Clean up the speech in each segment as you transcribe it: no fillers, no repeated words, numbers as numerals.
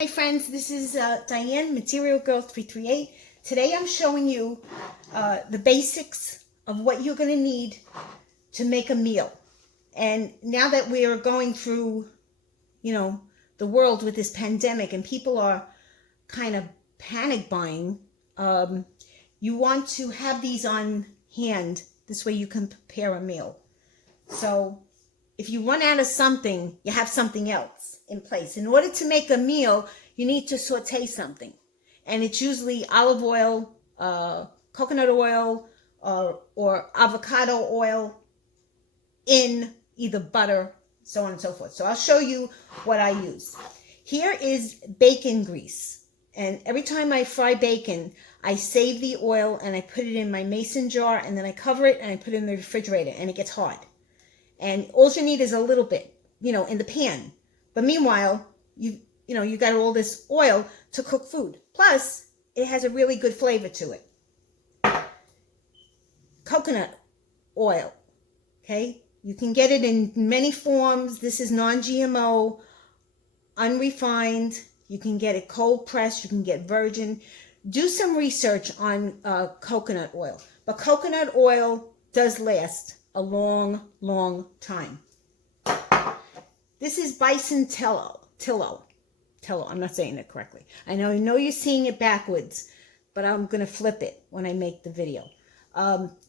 Hi friends, this is Diane, Material Girl 338. Today I'm showing you the basics of what you're going to need to make a meal. And now that we are going through, the world with this pandemic and people are kind of panic buying, you want to have these on hand. This way you can prepare a meal. So if you run out of something, you have something else in place. In order to make a meal, you need to saute something. And it's usually olive oil, coconut oil, or avocado oil in either butter, so on and so forth. So I'll show you what I use. Here is bacon grease. And every time I fry bacon, I save the oil and I put it in my mason jar, and then I cover it and I put it in the refrigerator, and it gets hard. And all you need is a little bit, in the pan. But meanwhile, you got all this oil to cook food. Plus, it has a really good flavor to it. Coconut oil, okay? You can get it in many forms. This is non-GMO, unrefined. You can get it cold pressed. You can get virgin. Do some research on coconut oil. But coconut oil does last a long, long time. This is bison tallow. I'm not saying it correctly. I know you're seeing it backwards, but I'm going to flip it when I make the video.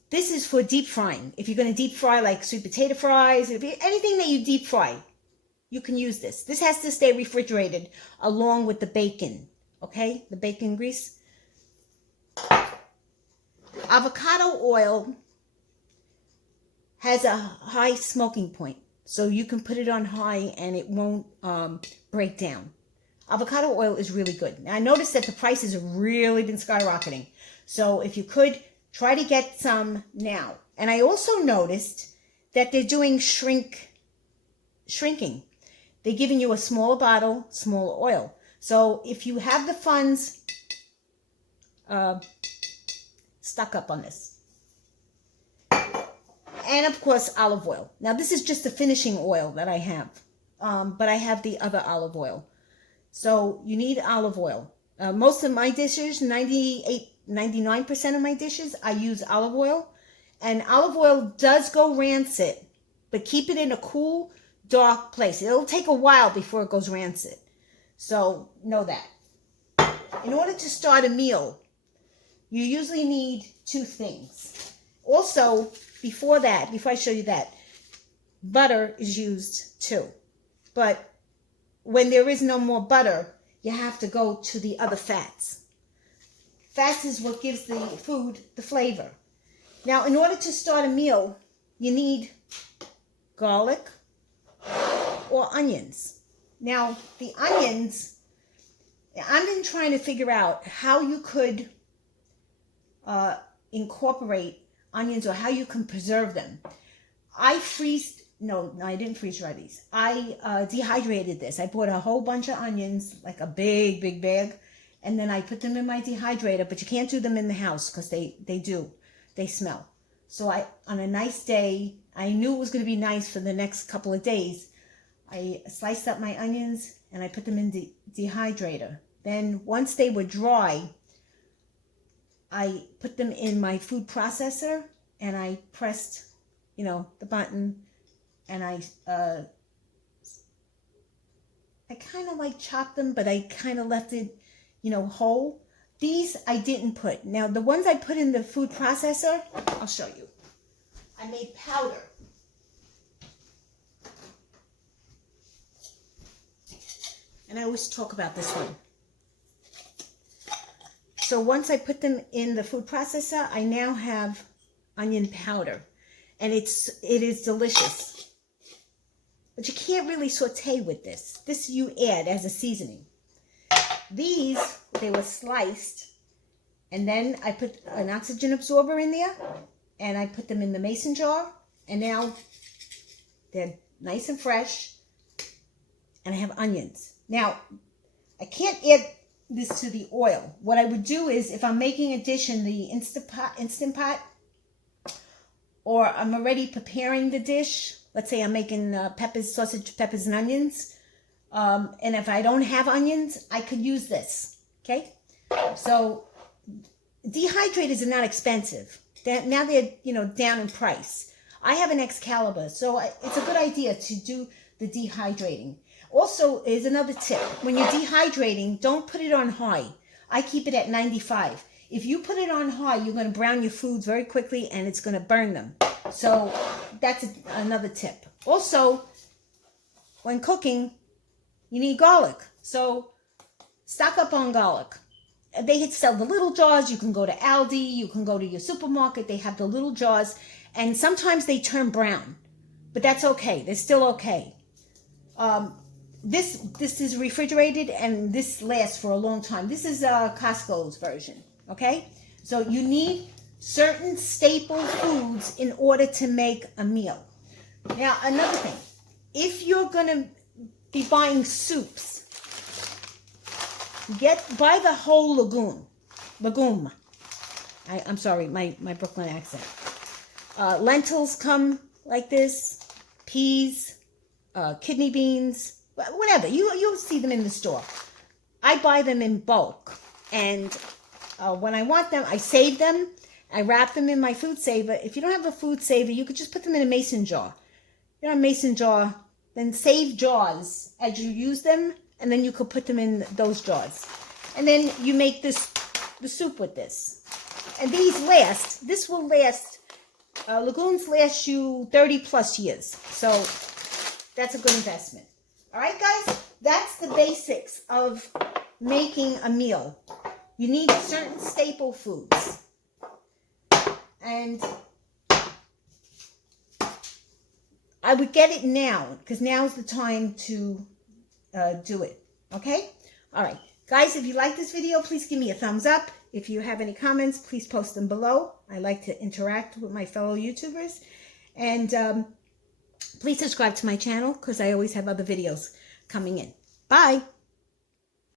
This is for deep frying. If you're going to deep fry like sweet potato fries, anything that you deep fry, you can use this. This has to stay refrigerated along with the bacon, okay? The bacon grease. Avocado oil has a high smoking point, so you can put it on high and it won't break down. Avocado oil is really good. Now, I noticed that the prices have really been skyrocketing, so if you could, try to get some now. And I also noticed that they're doing shrinking. They're giving you a smaller bottle, smaller oil. So if you have the funds, stock up on this. And of course, olive oil. Now, this is just the finishing oil that I have, but I have the other olive oil. So you need olive oil. Most of my dishes, 99% of my dishes, I use olive oil. And olive oil does go rancid, but keep it in a cool, dark place. It'll take a while before it goes rancid. So know that. In order to start a meal, you usually need two things. Also, before I show you that, butter is used too. But when there is no more butter, you have to go to the other fats. Fats is what gives the food the flavor. Now, in order to start a meal, you need garlic or onions. Now, the onions, I've been trying to figure out how you could incorporate onions or how you can preserve them. I didn't freeze dry these. I dehydrated this. I bought a whole bunch of onions, like a big, big bag, and then I put them in my dehydrator, but you can't do them in the house because they smell. So on a nice day, I knew it was going to be nice for the next couple of days. I sliced up my onions and I put them in the dehydrator. Then once they were dry, I put them in my food processor and I pressed, the button, and I kind of like chopped them, but I kind of left it, whole. These I didn't put. Now, the ones I put in the food processor, I'll show you. I made powder. And I always talk about this one. So once I put them in the food processor, I now have onion powder. And it is delicious. But you can't really saute with this. This you add as a seasoning. These, they were sliced. And then I put an oxygen absorber in there. And I put them in the mason jar. And now they're nice and fresh. And I have onions. Now, I can't add this to the oil. What I would do is, if I'm making a dish in the Instant Pot, or I'm already preparing the dish, let's say I'm making sausage, peppers, and onions, And if I don't have onions, I could use this. Okay? So dehydrators are not expensive. Now they're, down in price. I have an Excalibur, so it's a good idea to do the dehydrating. Also, is another tip. When you're dehydrating, don't put it on high. I keep it at 95. If you put it on high, you're going to brown your foods very quickly and it's going to burn them. So that's another tip. Also, when cooking, you need garlic. So stock up on garlic. They sell the little jars. You can go to Aldi. You can go to your supermarket. They have the little jars. And sometimes they turn brown. But that's okay. They're still okay. This is refrigerated and this lasts for a long time. This is Costco's version. Okay? So you need certain staple foods in order to make a meal. Now, another thing. If you're going to be buying soups, buy the whole legume. I'm sorry, my Brooklyn accent. Lentils come like this, peas, kidney beans, whatever. You'll see them in the store. I buy them in bulk, and when I want them, I save them. I wrap them in my food saver. If you don't have a food saver, you could just put them in a mason jar. You know, a mason jar, then save jars as you use them, and then you could put them in those jars. And then you make the soup with this. And this will last, legumes last you 30 plus years. So that's a good investment. All right, guys, that's the basics of making a meal. You need certain staple foods. And I would get it now, because now is the time to do it. Okay? All right. Guys, if you like this video, please give me a thumbs up. If you have any comments, please post them below. I like to interact with my fellow YouTubers. And please subscribe to my channel, because I always have other videos coming in. Bye.